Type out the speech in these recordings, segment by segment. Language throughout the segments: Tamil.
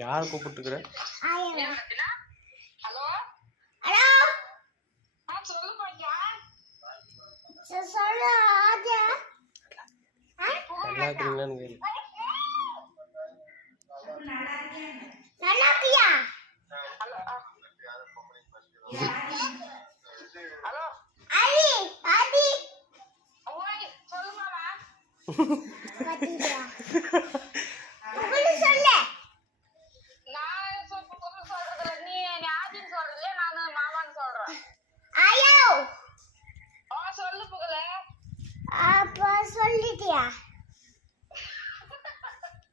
யாரை கூப்பிட்டுருக்குற? ஹலோ ஹலோ சொல்லு பாக்கியா சொல்லு ஆதியா நல்லா இருக்கீங்களான்னு கேளு. நல்லா இருக்கியா? ஹலோ ஆதி ஆதி ஓய் சொல்லு மாமா பாத்தியா உங்களுக்கு சொல்லு நான் சொல்றதுல நீ ஆதின்னு சொல்றதுல நான் மாமான்னு சொல்றேன். ஐயோ சொல்லு புகழ அப்ப சொல்லிட்டியா?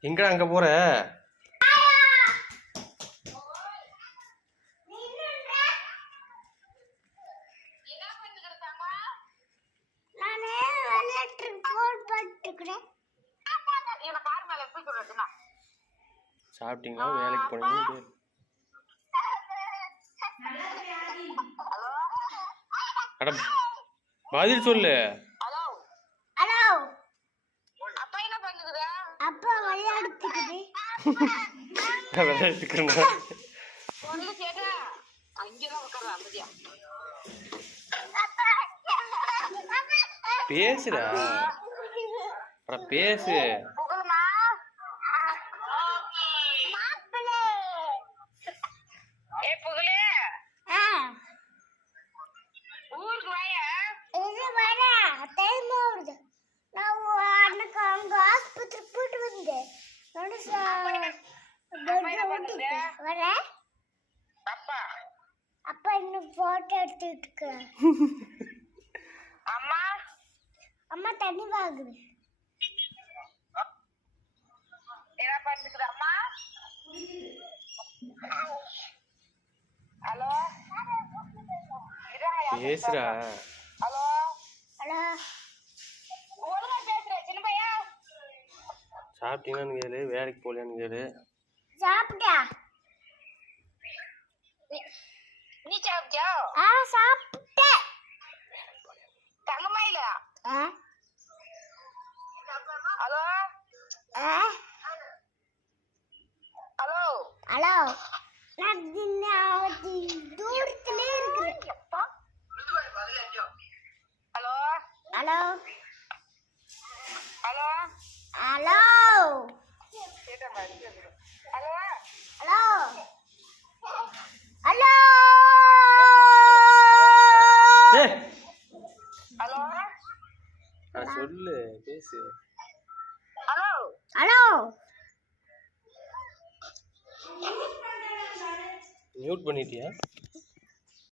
எங்கடா அங்க போற? சாப்பிட்டீங்களா? வேலைக்கு போனீங்க? அட பதில் சொல்லு. ஹலோ அப்பா என்ன பண்ணுது? அப்பா விளையாடுத்துக்குது. விளையாட்டுக்குறா. சொல்லு கேட்டா அங்கதான் உட்கார்றா அமைதியா. பேசுடா. அட பேசு. புகழ்மா ஏ புகழே ஊருக்கு வாயா. இது வர டைம் ஆகுது. நான் அன்னைக்கு அங்க ஆஸ்பத்திரி போயிட்டு வந்தேன். வர அப்பா அப்பா இன்னும் போட்டோ எடுத்துட்டு இருக்கு. அம்மா அம்மா தண்ணி வாங்குது. என்ன பண்ணுக்குது அம்மா? ஹலோ பேசுடா. ஹலோ ஹலோ ஒழுங்கா பேசுற சின்ன பையா. சாப்பிட்டீங்களான்னு கேளு. வேலைக்கு போகலையான்னு கேளு. சாப்பிட்டியா? நீ சாப்பிட்டியா? சாப்பிட்டேன். தங்கமாயில ஹலோ ஹலோ ஹலோ நான் தூரத்திலே இருக்கிறேன். Hello hello hello hello hello hello hello ஏய் ஹலோ சொல்லு. பேசு. ஹலோ ஹலோ மியூட் பண்ணிட்டியா?